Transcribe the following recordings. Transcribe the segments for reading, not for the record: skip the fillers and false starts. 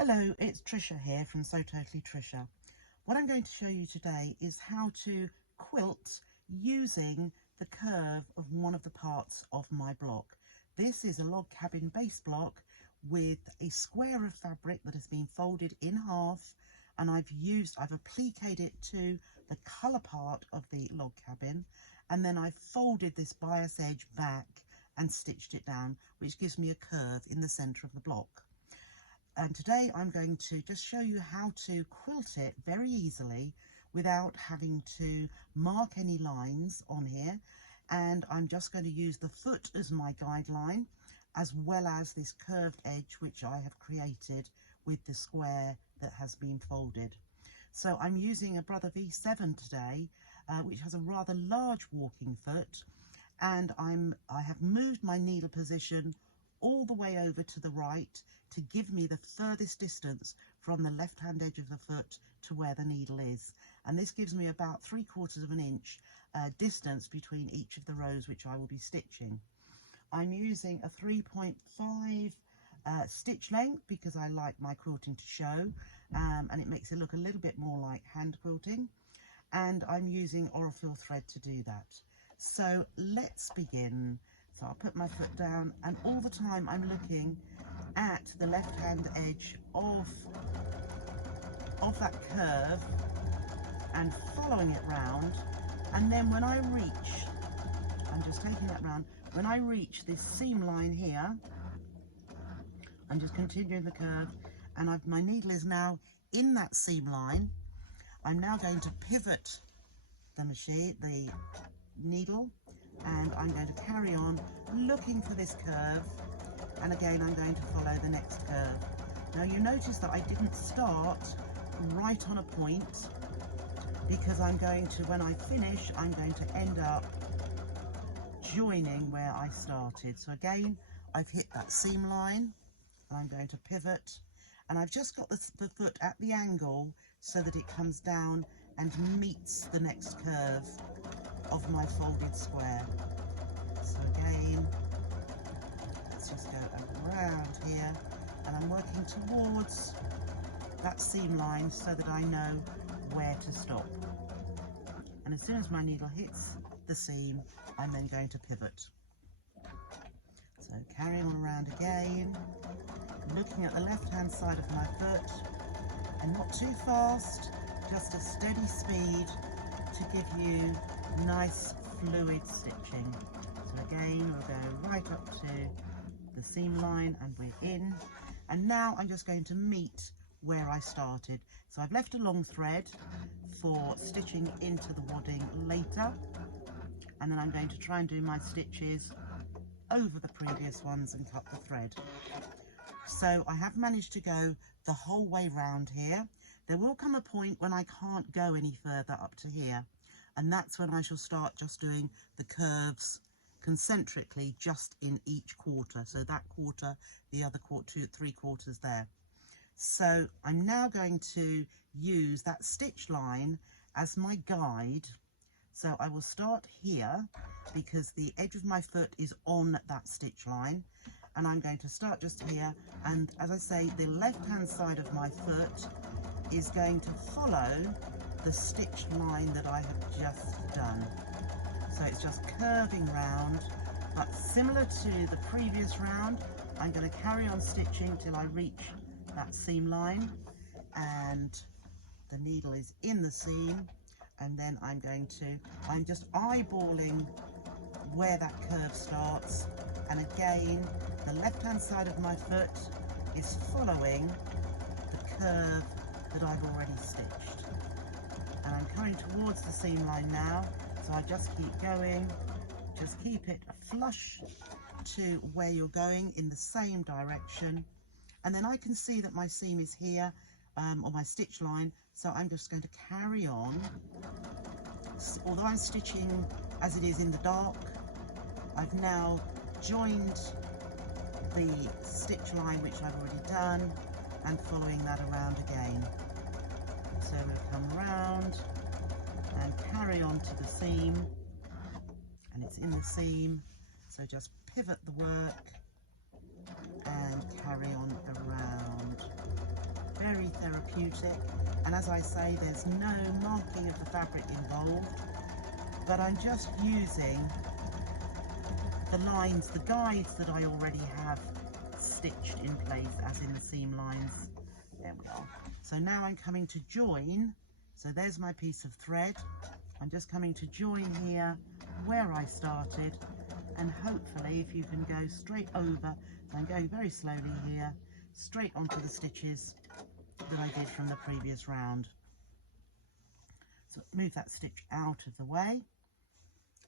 Hello, it's Trisha here from So Totally Trisha. What I'm going to show you today is how to quilt using the curve of one of the parts of my block. This is a log cabin base block with a square of fabric that has been folded in half, and I've appliqued it to the colour part of the log cabin, and then I've folded this bias edge back and stitched it down, which gives me a curve in the centre of the block. And today I'm going to just show you how to quilt it very easily without having to mark any lines on here. And I'm just going to use the foot as my guideline, as well as this curved edge which I have created with the square that has been folded. So I'm using a Brother V7 today, which has a rather large walking foot, and I have moved my needle position all the way over to the right to give me the furthest distance from the left hand edge of the foot to where the needle is, and this gives me about 3/4 of an inch distance between each of the rows which I will be stitching. I'm using a 3.5 stitch length because I like my quilting to show, and it makes it look a little bit more like hand quilting, and I'm using Orifil thread to do that. So let's begin. So I'll put my foot down, and all the time I'm looking at the left hand edge of that curve and following it round, and then when I reach, I'm just taking that round, when I reach this seam line here, I'm just continuing the curve, and my needle is now in that seam line. I'm now going to pivot the needle, and I'm going to carry on looking for this curve, and again I'm going to follow the next curve. Now you notice that I didn't start right on a point, because I'm going to, when I finish, I'm going to end up joining where I started. So again, I've hit that seam line, and I'm going to pivot, and I've just got the foot at the angle so that it comes down and meets the next curve of my folded square. So again, let's just go around here, and I'm working towards that seam line so that I know where to stop. And as soon as my needle hits the seam, I'm then going to pivot. So carrying on around again, looking at the left hand side of my foot, and not too fast, just a steady speed to give you nice fluid stitching. So again, we'll go right up to the seam line, and we're in, and now I'm just going to meet where I started. So I've left a long thread for stitching into the wadding later, and then I'm going to try and do my stitches over the previous ones and cut the thread. So I have managed to go the whole way round here. There will come a point when I can't go any further up to here, and that's when I shall start just doing the curves concentrically just in each quarter. So that quarter, the other quarter, 3/4 there. So I'm now going to use that stitch line as my guide. So I will start here because the edge of my foot is on that stitch line, and I'm going to start just here, and as I say, the left hand side of my foot is going to follow the stitch line that I have just done. So it's just curving round, but similar to the previous round, I'm going to carry on stitching till I reach that seam line, and the needle is in the seam, and then I'm just eyeballing where that curve starts, and again the left hand side of my foot is following the curve that I've already stitched, and I'm coming towards the seam line now, so I just keep going, just keep it flush to where you're going in the same direction, and then I can see that my seam is here, or my stitch line, so I'm just going to carry on. Although I'm stitching as it is in the dark, I've now joined the stitch line which I've already done, and following that around again. So we'll come round and carry on to the seam, and it's in the seam, so just pivot the work and carry on around. very therapeutic, and as I say, there's no marking of the fabric involved, but I'm just using the lines, the guides that I already have stitched in place, as in the seam lines. There we are. So now I'm coming to join. So there's my piece of thread. I'm just coming to join here where I started, and hopefully if you can go straight over, so I'm going very slowly here, straight onto the stitches that I did from the previous round. So move that stitch out of the way,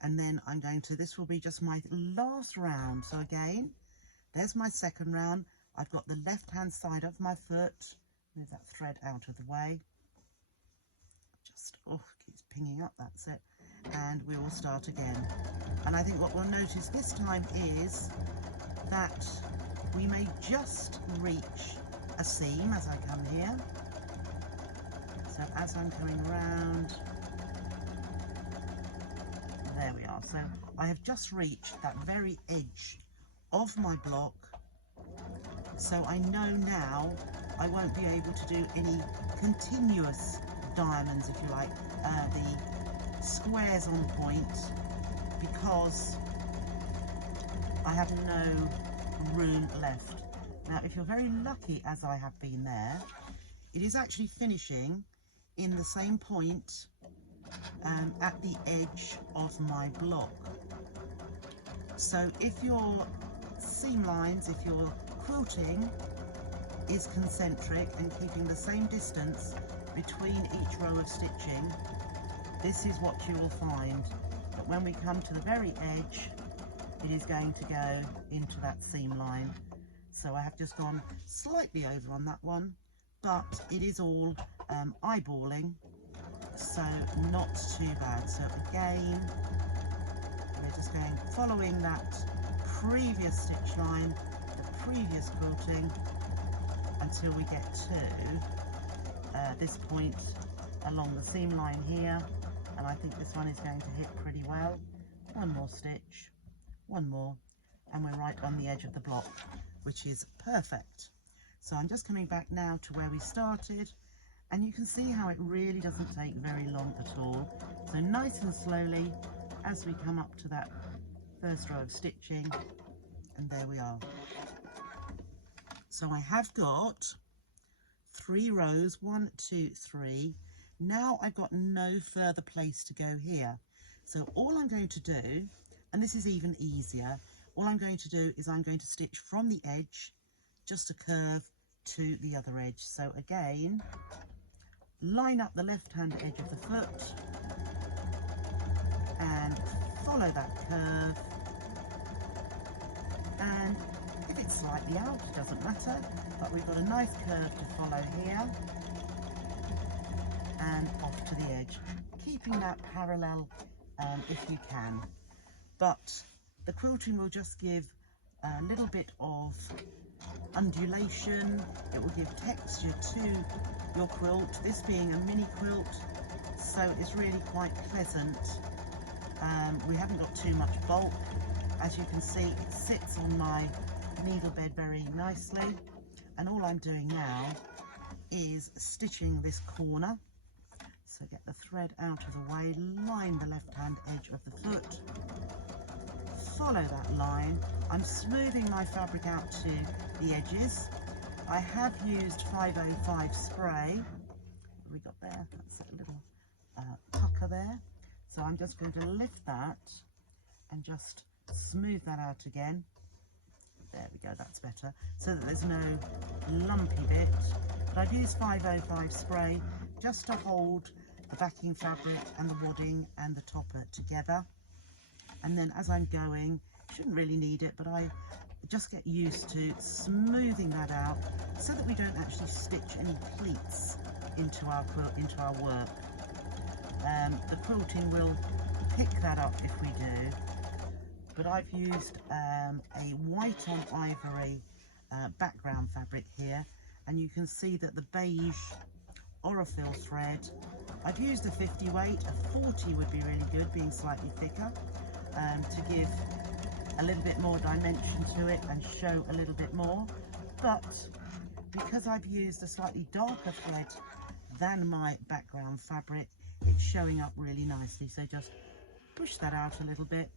and then I'm going to, this will be just my last round. So again, there's my second round. I've got the left hand side of my foot, move that thread out of the way, just, oh, keeps pinging up, that's it, and we will start again. And I think what we'll notice this time is that we may just reach a seam as I come here. So as I'm coming around, there we are. So I have just reached that very edge of my block. So I know now I won't be able to do any continuous diamonds, if you like, the squares on point, because I have no room left. Now, if you're very lucky, as I have been there, it is actually finishing in the same point at the edge of my block. So if your seam lines, if your quilting is concentric and keeping the same distance between each row of stitching, this is what you will find. But when we come to the very edge, it is going to go into that seam line. So I have just gone slightly over on that one, but it is all eyeballing, so not too bad. So again, we're just going, following that previous stitch line, the previous quilting, until we get to this point along the seam line here. And I think this one is going to hit pretty well. One more stitch, one more, and we're right on the edge of the block, which is perfect. So I'm just coming back now to where we started, and you can see how it really doesn't take very long at all. So nice and slowly as we come up to that first row of stitching, and there we are. So I have got 3 rows, 1, 2, 3. Now I've got no further place to go here. So all I'm going to do, and this is even easier, all I'm going to do is I'm going to stitch from the edge, just a curve to the other edge. So again, line up the left hand edge of the foot and follow that curve, and if it's slightly out, it doesn't matter, but we've got a nice curve to follow here and off to the edge, keeping that parallel if you can. But the quilting will just give a little bit of undulation, it will give texture to your quilt, this being a mini quilt, so it's really quite pleasant. We haven't got too much bulk. As you can see, it sits on my needle bed very nicely, and all I'm doing now is stitching this corner. So get the thread out of the way, line the left hand edge of the foot, follow that line. I'm smoothing my fabric out to the edges. I have used 505 spray. What have we got there? That's a little pucker there. So I'm just going to lift that and just smooth that out again. There we go, that's better, so that there's no lumpy bit. But I've used 505 spray just to hold the backing fabric and the wadding and the topper together. And then as I'm going, shouldn't really need it, but I just get used to smoothing that out so that we don't actually stitch any pleats into our quilt, into our work. The quilting will pick that up if we do. But I've used a white on ivory background fabric here, and you can see that the beige Orifil thread, I've used a 50 weight, a 40 would be really good, being slightly thicker, to give a little bit more dimension to it and show a little bit more. But because I've used a slightly darker thread than my background fabric, it's showing up really nicely. So just push that out a little bit,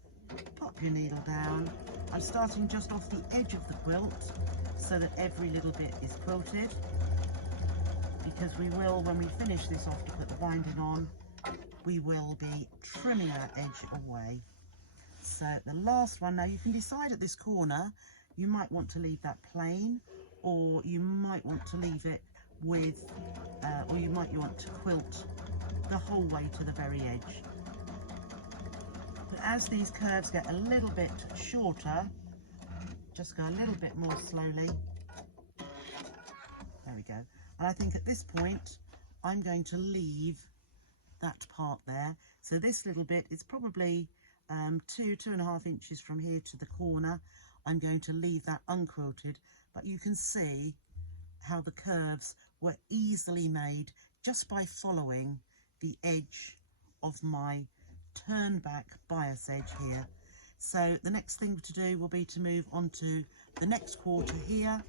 pop your needle down. I'm starting just off the edge of the quilt so that every little bit is quilted, because we will, when we finish this off to put the binding on, we will be trimming that edge away. So the last one, now you can decide at this corner, you might want to leave that plain, or you might want to leave it with, or you might want to quilt the whole way to the very edge. But as these curves get a little bit shorter, just go a little bit more slowly. There we go. And I think at this point, I'm going to leave that part there. So this little bit is probably 2.5 inches from here to the corner. I'm going to leave that unquilted, but you can see how the curves were easily made just by following the edge of my turn back bias edge here. So the next thing to do will be to move on to the next quarter here,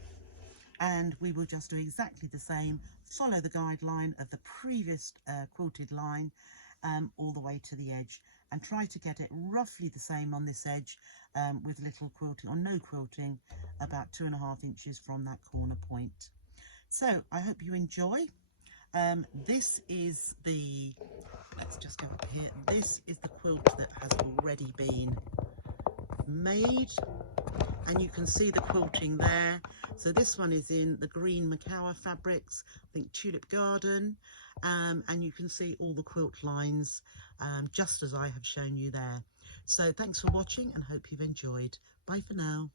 and we will just do exactly the same, follow the guideline of the previous quilted line all the way to the edge, and try to get it roughly the same on this edge with little quilting or no quilting, about 2.5 inches from that corner point. So I hope you enjoy. This is the, let's just go up here, this is the quilt that has already been made, and you can see the quilting there. So this one is in the green Macawa fabrics, I think Tulip Garden, and you can see all the quilt lines just as I have shown you there. So thanks for watching and hope you've enjoyed. Bye for now.